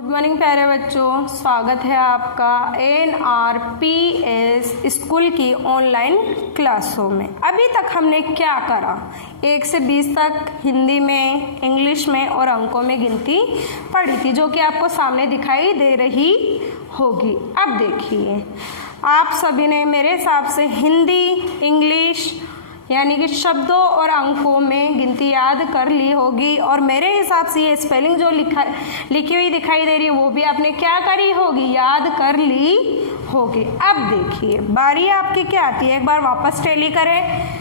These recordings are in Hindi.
गुड मॉर्निंग प्यारे बच्चों, स्वागत है आपका NRPS स्कूल की ऑनलाइन क्लासों में। अभी तक हमने क्या करा, 1 से 20 तक हिंदी में, इंग्लिश में और अंकों में गिनती पढ़ी थी, जो कि आपको सामने दिखाई दे रही होगी। अब देखिए, आप सभी ने मेरे हिसाब से हिंदी, इंग्लिश यानी कि शब्दों और अंकों में गिनती याद कर ली होगी, और मेरे हिसाब से ये स्पेलिंग जो लिखी हुई दिखाई दे रही है वो भी आपने क्या करी होगी, याद कर ली होगी। अब देखिए, बारी आपकी क्या आती है, एक बार वापस टैली करें।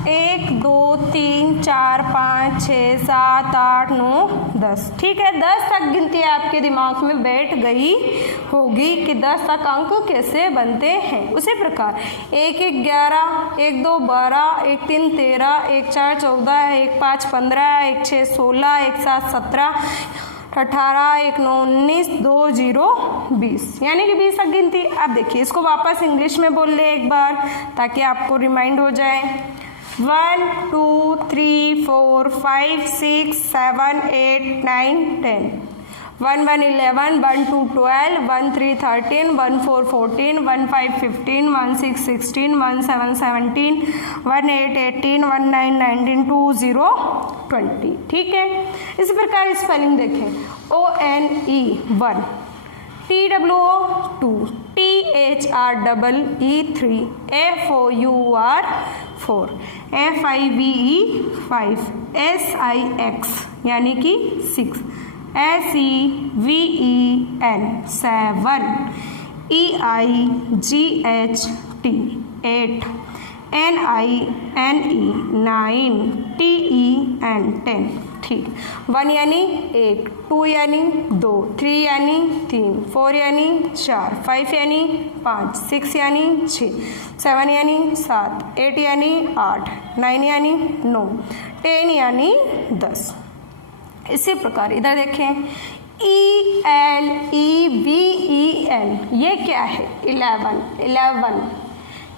1 2 3 4 5 6 7 8 9 10। ठीक है, 10 तक गिनती आपके दिमाग में बैठ गई होगी कि 10 तक अंक कैसे बनते हैं। उसी प्रकार 1 1 11, 1 2 12, 1 3 13, 1 4 14, 1 5 15, 1 6 16, 1 7 17, 18, 1 9 19, 2 0 20, यानी कि 20 तक गिनती। अब देखिए, इसको वापस इंग्लिश में बोल ले एक बार, ताकि आपको रिमाइंड हो जाए। 1 2 3 4 5 6 7 8 9 10, 1 1 11, 1 2 12, 1 3 13, 1 4 14, 1 5 15, 1 6 16, 1 7 17, 1 8 18, 1 9 19, 2 0 20। ठीक है, इसी प्रकार स्पेलिंग देखें। ONE 1, TWO 2, THREE 3, FOUR 4, FIVE 5, SIX यानी कि 6, SEVEN 7, EIGHT 8, NINE 9, TEN 10। ठीक, 1 यानी 1, 2 यानी 2, 3 यानी 3, 4 यानी 4, 5 यानी 5, 6 यानी 6, 7 यानी 7, 8 यानी 8, 9 यानी 9, 10 यानी 10। इसी प्रकार इधर देखें, ELEVEN, ये क्या है, 11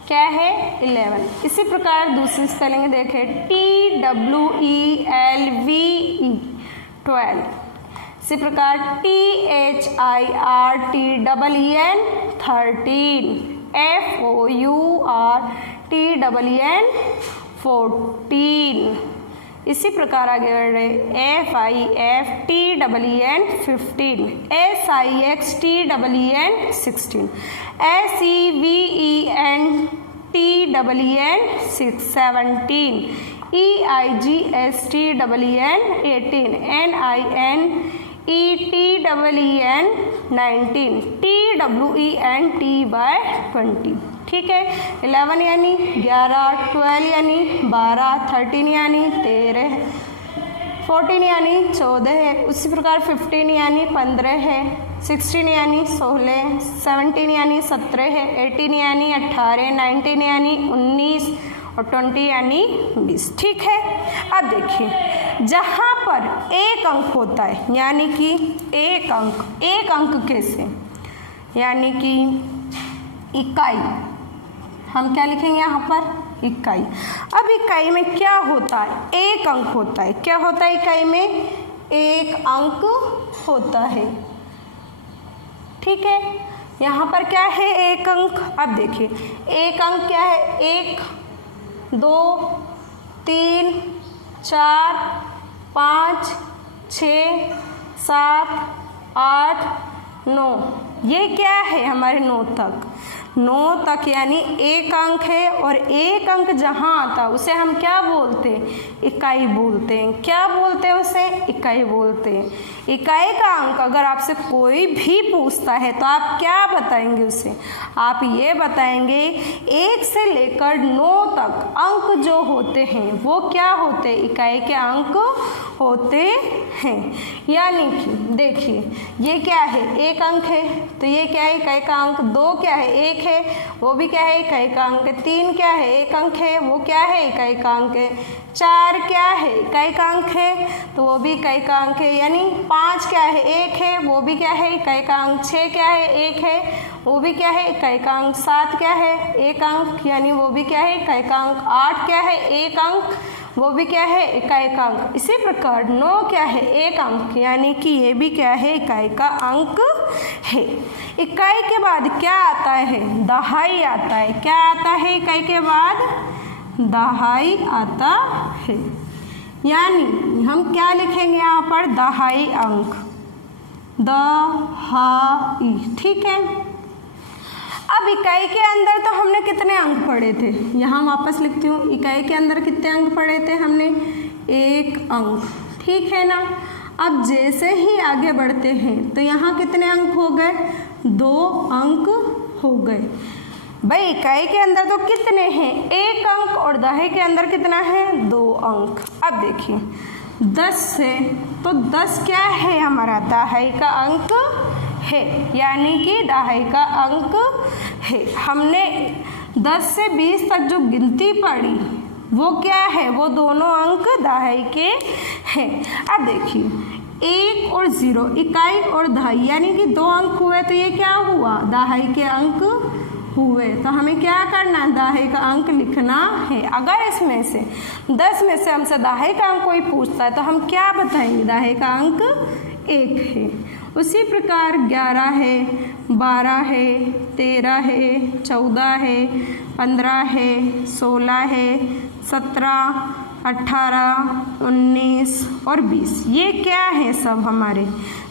क्या है, 11। इसी प्रकार दूसरी स्पेलिंग देखें, TWELVE 12। इसी प्रकार THIRTEN 13, FOURTEN 14। इसी प्रकार आगे बढ़ रहे, FIFTEN 15, SIXTEN 16, SEVENTEN 17, EIGSTEN 18, NINETEN 19, TWENT 20। ठीक है, 11 यानी 11, 12 यानी 12, 13 यानी 13, 14 यानी 14 है। उसी प्रकार 15 यानी 15 है, 16 यानी 16, 17 यानी 17 है, 18 यानी 18, 19 यानी 19 और 20 यानी 20। ठीक है, अब देखिए, जहाँ पर एक अंक होता है, यानी कि एक अंक कैसे, यानी कि इकाई, हम क्या लिखेंगे यहाँ पर, इकाई। अब इकाई में क्या होता है, एक अंक होता है। क्या होता है इकाई में, एक अंक होता है। ठीक है, यहाँ पर क्या है, एक अंक। अब देखिए, एक अंक क्या है, 1 2 3 4 5 6 7 8 9, ये क्या है हमारे 9 तक, यानी एक अंक है। और एक अंक जहाँ आता है उसे हम क्या बोलते हैं, इकाई बोलते हैं। क्या बोलते हैं उसे, इकाई बोलते हैं। इकाई का अंक अगर आपसे कोई भी पूछता है तो आप क्या बताएंगे उसे, आप ये बताएंगे 1 से लेकर 9 तक अंक जो होते हैं वो क्या होते हैं, इकाई के अंक होते हैं। यानी कि देखिए, ये क्या है, एक अंक है, तो ये क्या है, इकाई का अंक। 2 क्या है, 1 है, वो भी क्या है, इकाई का अंक है। 3 क्या है, एक अंक है, वो क्या है, इकाई का अंक है। 4 क्या है, इकाई का अंक है, तो वो भी इकाई का अंक है। यानी 5 क्या है, 1 है, वो भी क्या है, इकाई का अंक। 6 क्या है, 1 है, वो भी क्या है, इकाई का अंक। 7 क्या है, 1 अंक, यानी वो भी क्या है, इकाई का अंक। 8 क्या है, 1 अंक, वो भी क्या है, इकाई का अंक। इसी प्रकार 9 क्या है, एक अंक, यानी कि ये भी क्या है, इकाई का अंक है। इकाई के बाद क्या आता है, दहाई आता है। क्या आता है इकाई के बाद, दहाई आता है। यानी हम क्या लिखेंगे यहाँ पर, दहाई अंक, दहाई। ठीक है। अब इकाई के अंदर तो हमने कितने अंक पढ़े थे, यहाँ वापस लिखती हूँ। इकाई के अंदर कितने अंक पढ़े थे हमने, 1 अंक। ठीक है ना। अब जैसे ही आगे बढ़ते हैं तो यहाँ कितने अंक हो गए, 2 अंक हो गए। भाई इकाई के अंदर तो कितने हैं, 1 अंक, और दहाई के अंदर कितना है, 2 अंक। अब देखिए 10 से, तो 10 क्या है हमारा, दहाई का अंक है, यानी कि दहाई का अंक है। हमने 10 से 20 तक जो गिनती पढ़ी वो क्या है, वो दोनों अंक दहाई के हैं। अब देखिए 1 और 0, इकाई और दहाई, यानी कि 2 अंक हुए, तो ये क्या हुआ, दहाई के अंक हुए। तो हमें क्या करना है, दहाई का अंक लिखना है। अगर इसमें से 10 में से हमसे दहाई का अंक कोई पूछता है तो हम क्या बताएंगे, दहाई का अंक 1 है। उसी प्रकार 11 है, 12 है, 13 है, 14 है, 15 है, 16 है, 17, 18, 19 और 20, ये क्या है, सब हमारे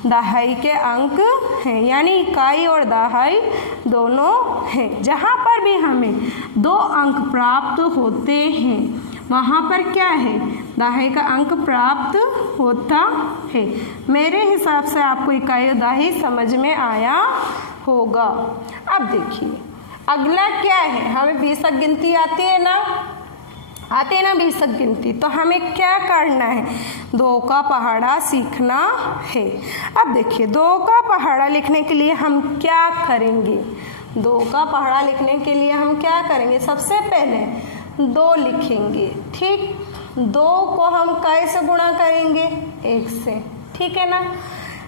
दहाई के अंक हैं। यानी इकाई और दहाई दोनों हैं। जहाँ पर भी हमें 2 अंक प्राप्त होते हैं वहाँ पर क्या है, दहाई का अंक प्राप्त होता है। मेरे हिसाब से आपको इकाई और दहाई समझ में आया होगा। अब देखिए अगला क्या है, हमें 20 तक गिनती आती है ना, 20 तक गिनती। तो हमें क्या करना है, 2 का पहाड़ा सीखना है। अब देखिए 2 का पहाड़ा लिखने के लिए हम क्या करेंगे, 2 का पहाड़ा लिखने के लिए हम क्या करेंगे, सबसे पहले 2 लिखेंगे। ठीक, 2 को हम कैसे गुणा करेंगे, 1 से। ठीक है ना।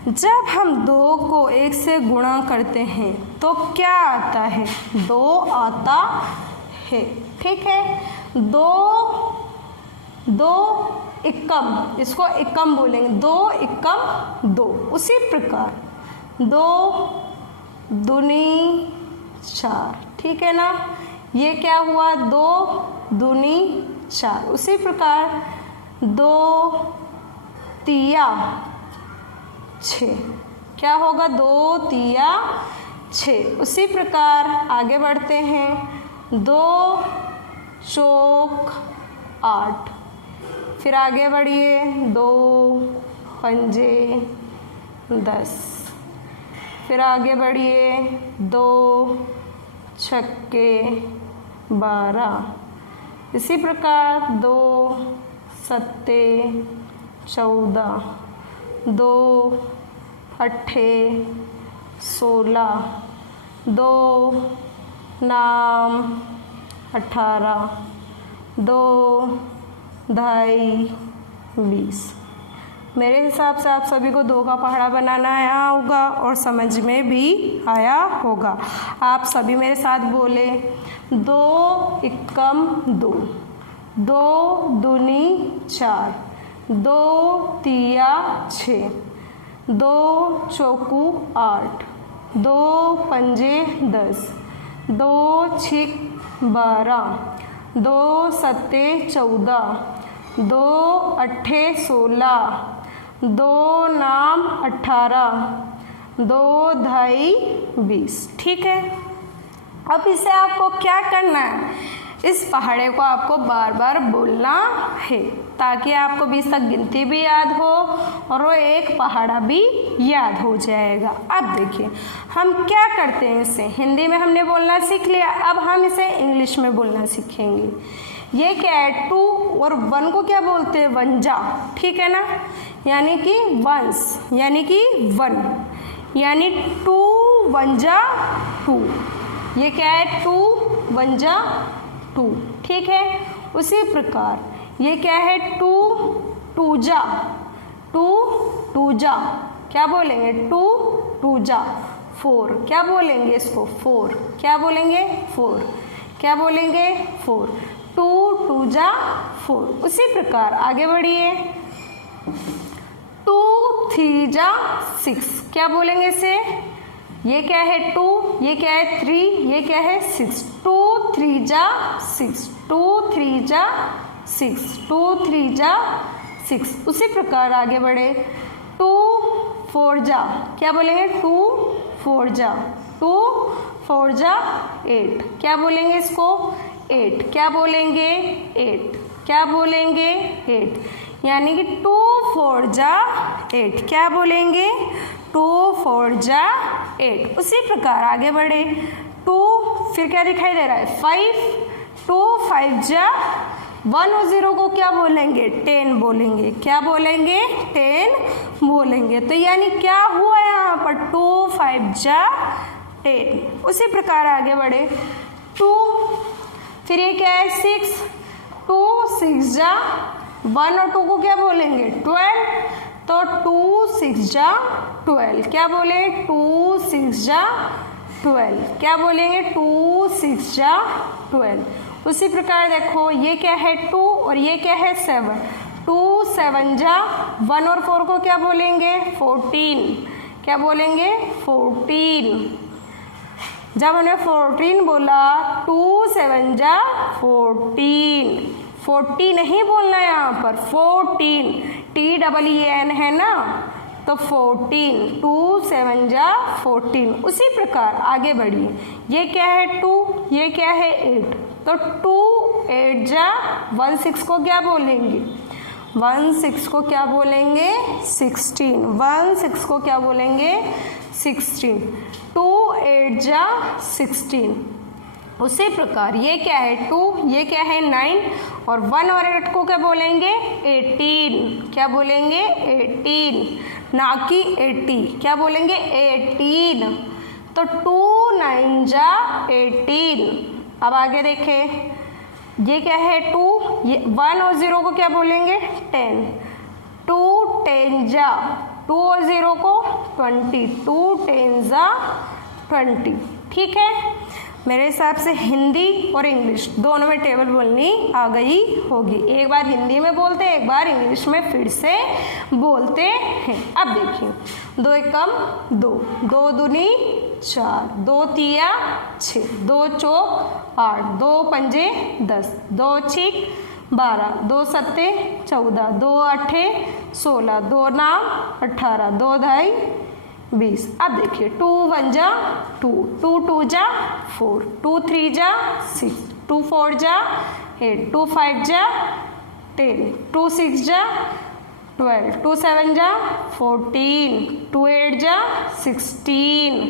जब हम 2 को 1 से गुणा करते हैं तो क्या आता है, 2 आता है। ठीक है। 2 एकम, इसको एकम बोलेंगे, 2 एकम 2। उसी प्रकार 2 दूनी 4। ठीक है ना। ये क्या हुआ, 2 दूनी 4। उसी प्रकार 2 तिया 6, क्या होगा, 2 तिया 6। उसी प्रकार आगे बढ़ते हैं, 2 चौक 8। फिर आगे बढ़िए, 2 पंजे 10। फिर आगे बढ़िए, 2 छक्के 12। इसी प्रकार 2 सत्ते 14, 2 अट्ठे 16, 2 नाम 18, 2 ढाई 20। मेरे हिसाब से आप सभी को 2 का पहाड़ा बनाना आया होगा और समझ में भी आया होगा। आप सभी मेरे साथ बोले, 2 एकम 2, 2 दूनी 4, 2 तिया 6, 2 चौकू 8, 2 पंजे 10, 2 छिक 12, 2 सत्ते 14, 2 अट्ठे 16, 2 नाम 18, 2 ढाई 20। ठीक है। अब इसे आपको क्या करना है, इस पहाड़े को आपको बार बार बोलना है ताकि आपको 20 तक गिनती भी याद हो और वो एक पहाड़ा भी याद हो जाएगा। अब देखिए हम क्या करते हैं, इसे हिंदी में हमने बोलना सीख लिया, अब हम इसे इंग्लिश में बोलना सीखेंगे। ये क्या है, 2 और 1 को क्या बोलते हैं, वंजा। ठीक है ना, यानी कि वंस, यानी कि 1, यानी 2 वंजा 2। ये क्या है, 2 वंजा 2। ठीक है। उसी प्रकार ये क्या है, 2 टूजा, 2 टूजा क्या बोलेंगे, 2 टूजा 4। क्या बोलेंगे इसको, 4। क्या बोलेंगे, 4। क्या बोलेंगे, 4। 2 2 जा 4। उसी प्रकार आगे बढ़िए, 2 3 जा 6, क्या बोलेंगे इसे? ये क्या है 2, ये क्या है 3, ये क्या है 6। 2 3 जा 6, 2 3 जा 6, 2 3 जा 6। उसी प्रकार आगे बढ़े, 2 4 जा, क्या बोलेंगे? 2 4 जा, 2 4 जा 8, क्या बोलेंगे इसको? 8, क्या बोलेंगे? 8, क्या बोलेंगे? 8, यानी कि 2 4 जा 8, क्या बोलेंगे? 2 4 जा 8। उसी प्रकार आगे बढ़े, 2 फिर क्या दिखाई दे रहा है? 5, 2 5 जा 1 और 0 को क्या बोलेंगे? 10 बोलेंगे, क्या बोलेंगे? 10 बोलेंगे। तो यानी क्या हुआ यहाँ पर? 2 5 जा 10। उसी प्रकार आगे बढ़े, 2 फिर ये क्या है? 6, 2 6 जा 1 और 2 को क्या बोलेंगे? 12, तो 2 6 जा 12, क्या बोले? 2 6 जा 12, क्या बोलेंगे? 2 6 जा 12। उसी प्रकार देखो, ये क्या है? 2 और ये क्या है? 7, 2 7 जा 1 और 4 को क्या बोलेंगे? 14, क्या बोलेंगे? 14। जब हमने 14 बोला, 2 7 जा 14, 40 नहीं बोलना यहाँ पर, 14, TEEN है ना, तो 14, 2 7 जा 14। उसी प्रकार आगे बढ़िए, ये क्या है? 2, ये क्या है? 8, तो 2 8 जा 1 6 को क्या बोलेंगे? 1 6 को क्या बोलेंगे? 16, 1 6 को क्या बोलेंगे? 16, 2 8 जा 16। उसी प्रकार ये क्या है? 2, ये क्या है? 9 और 1 और 8 को क्या बोलेंगे? 18, क्या बोलेंगे? 18, ना कि 80, क्या बोलेंगे? 18। तो 2 9 जा 18। अब आगे देखें, ये क्या है? 2, ये 1 और 0 को क्या बोलेंगे? 10, 2 10 जा 2 और 0 को 20, 2 10 जा 20। ठीक है, मेरे हिसाब से हिंदी और इंग्लिश दोनों में टेबल बोलनी आ गई होगी। एक बार हिंदी में बोलते हैं, एक बार इंग्लिश में फिर से बोलते हैं। अब देखिए, 2 एकम 2, 2 दूनी 4, 2 तिया 6, 2 चौक 8, 2 पंजे 10, 2 छिक 12, 2 सत्ते 14, 2 अट्ठे 16, 2 नाम 18, 2 ढाई 20। अब देखिए, 2 1 जा 2, 2 2 जा 4, 2 3 जा 6, 2 4 जा 8, 2 5 जा 10, 2 6 जा 12, 2 7 जा 14, 2 8 जा 16,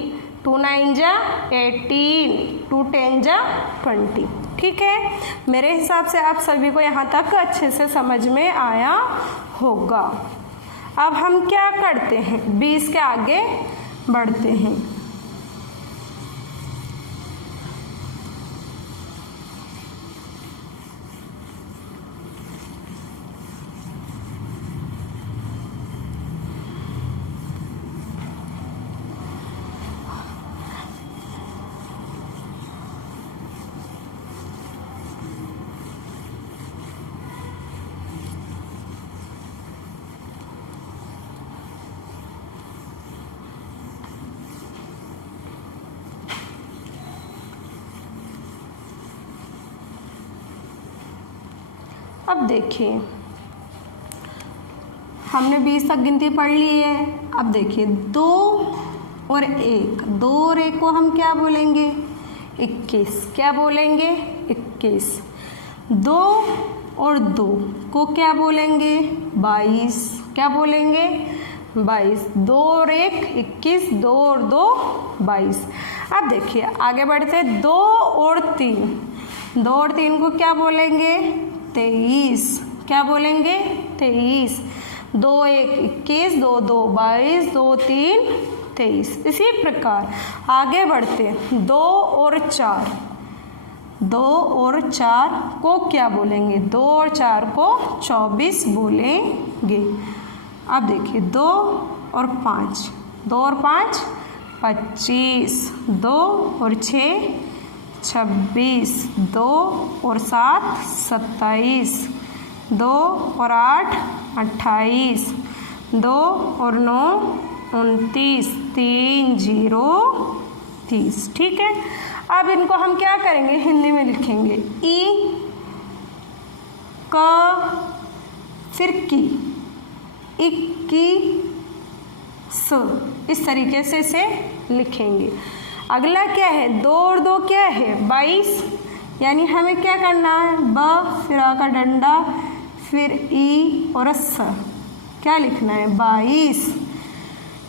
2 9 जा 18, 2 10 जा 20। ठीक है, मेरे हिसाब से आप सभी को यहाँ तक अच्छे से समझ में आया होगा। अब हम क्या करते हैं? 20 के आगे बढ़ते हैं। अब देखिए, हमने 20 तक गिनती पढ़ ली है। अब देखिए, 2 और 1, 2 और 1 को हम क्या बोलेंगे? 21, क्या बोलेंगे? 21। 2 और 2 को क्या बोलेंगे? 22, क्या बोलेंगे? 22। 2 और 1 21, 2 और 2 22। अब देखिए, आगे बढ़ते, 2 और 3, 2 और 3 को क्या बोलेंगे? 23, क्या बोलेंगे? 23। 2 1 21, 2 2 22, 2 3 23। इसी प्रकार आगे बढ़ते, 2 और 4, 2 और 4 को क्या बोलेंगे? 2 और 4 को 24 बोलेंगे। अब देखिए, 2 और 5, 2 और 5 25, 2 और 6 26, 2 और 7 27, 2 और 8 28, 2 और 9 29, 3 0 30। ठीक है, अब इनको हम क्या करेंगे, हिंदी में लिखेंगे। ई क फिर की, इक्की स, इस तरीके से इसे लिखेंगे। अगला क्या है, 2 और 2 क्या है 22, यानी हमें क्या करना है, ब फिर आ का डंडा फिर ई और स, क्या लिखना है 22,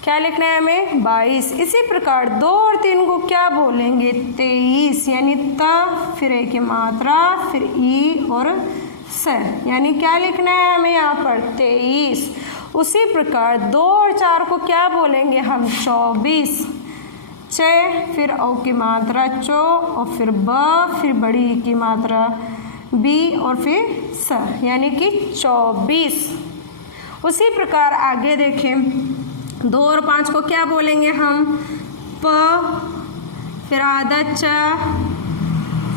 क्या लिखना है हमें 22। इसी प्रकार 2 और 3 को क्या बोलेंगे 23, यानी त फिर ए की मात्रा फिर ई और स, यानी क्या लिखना है हमें यहाँ पर 23। उसी प्रकार 2 और 4 को क्या बोलेंगे हम 24, च फिर औ की मात्रा चो और फिर ब फिर बड़ी ई की मात्रा बी और फिर स, यानी कि 24। उसी प्रकार आगे देखें, 2 और 5 को क्या बोलेंगे हम प फिर आधा च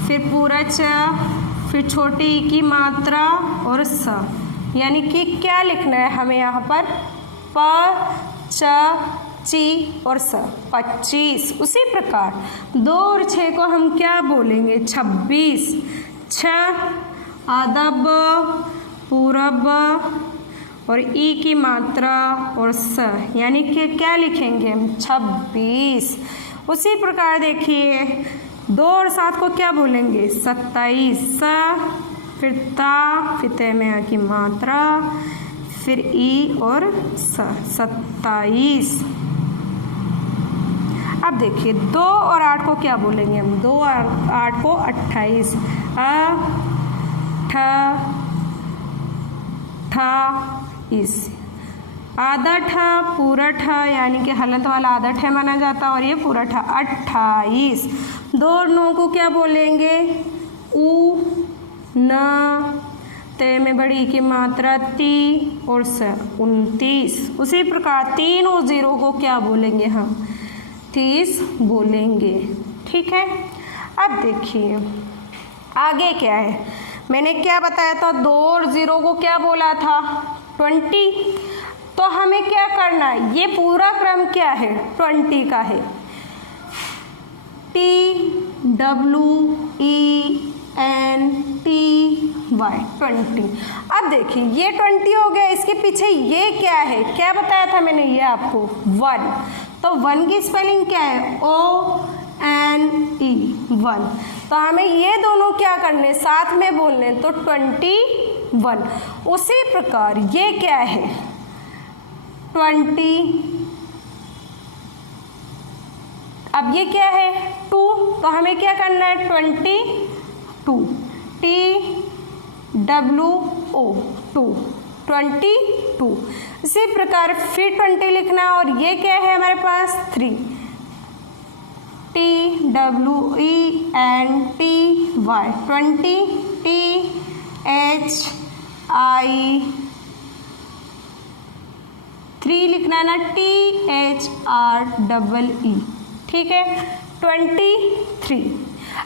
फिर पूरा च फिर छोटी ई की मात्रा और स, यानी कि क्या लिखना है हमें यहाँ पर प च ची और स 25। उसी प्रकार 2 और 6 को हम क्या बोलेंगे 26, छ आधा ब पूरा ब और ई की मात्रा और स, यानी कि क्या लिखेंगे हम 26। उसी प्रकार देखिए 2 और 7 को क्या बोलेंगे 27, स फिर ता फिर ते में आ की मात्रा फिर ई और स 27। अब देखिए 2 और 8 को क्या बोलेंगे हम 2 और 8 को 28, अ ठ ठा इस, आधा ठा पूरा ठा यानी कि हलंत वाला आधा ठा माना जाता और ये पूरा ठा 28। 2 और 9 को क्या बोलेंगे उ न ते में बड़ी की मात्रा ती और स 29। उसी प्रकार 3 और 0 को क्या बोलेंगे हम 30 बोलेंगे। ठीक है, अब देखिए आगे क्या है, मैंने क्या बताया था 2 और 0 को क्या बोला था 20, तो हमें क्या करना है, ये पूरा क्रम क्या है 20 का है, T W E N T Y 20। अब देखिए ये 20 हो गया, इसके पीछे ये क्या है, क्या बताया था मैंने ये आपको 1, तो 1 की स्पेलिंग क्या है ONE 1, तो हमें ये दोनों क्या करने साथ में बोलने, तो 21। उसी प्रकार ये क्या है 20, अब ये क्या है 2, तो हमें क्या करना है 22, TWO 2 22। इसी प्रकार फिर 20 लिखना, और ये क्या है हमारे पास 3, TWENTY 20, THI 3 लिखना है ना, THREE। ठीक है 23।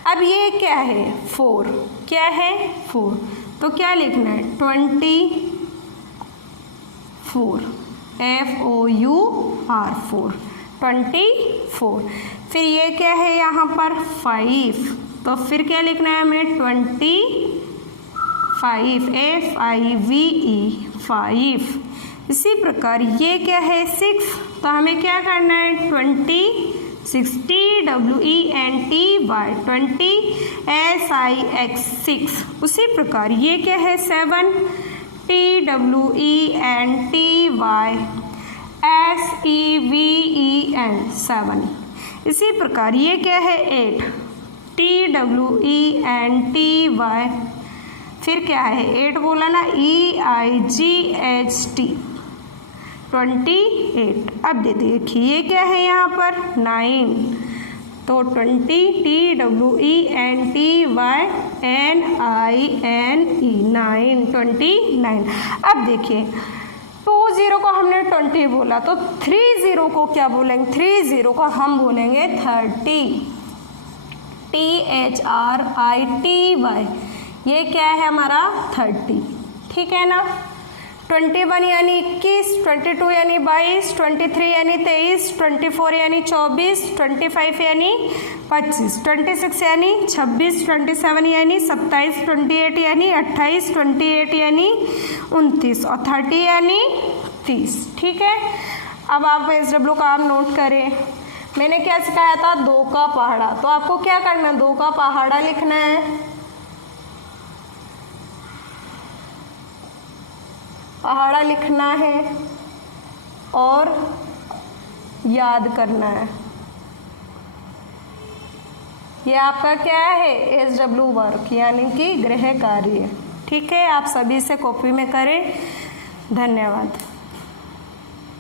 अब ये क्या है 4, क्या है 4, तो क्या लिखना है 24 FOUR 4 24। फिर ये क्या है यहाँ पर 5, तो फिर क्या लिखना है हमें 25 FIVE 5। इसी प्रकार ये क्या है 6, तो हमें क्या करना है 20 TWENTY 20 SIX 6। उसी प्रकार ये क्या है 7 TWENTY SEVEN 7। इसी प्रकार ये क्या है 8 TWENTY, फिर क्या है 8 बोला ना EIGHT 28। अब देखिए ये क्या है यहाँ पर 9, तो 20 TWENTYNINE 9 29। अब देखिए 20 को हमने 20 बोला, तो 30 को क्या बोलेंगे 30 को हम बोलेंगे 30। THRITY, ये क्या है हमारा 30, ठीक है ना। 21 यानी 21, 22 यानी 22, 23 यानी 23, 24 यानी 24, 25 यानी 25, 26 यानी 26, 27 यानी 27, 28 यानी 28, 28 यानी 29 और 30 यानी 30, ठीक है। अब आप SW का आप नोट करें। मैंने क्या सिखाया था, 2 का पहाड़ा, तो आपको क्या करना है, 2 का पहाड़ा लिखना है, पहाड़ा लिखना है और याद करना है। ये आपका क्या है, SW वर्क यानी कि गृह कार्य, ठीक है। आप सभी से कॉपी में करें। धन्यवाद।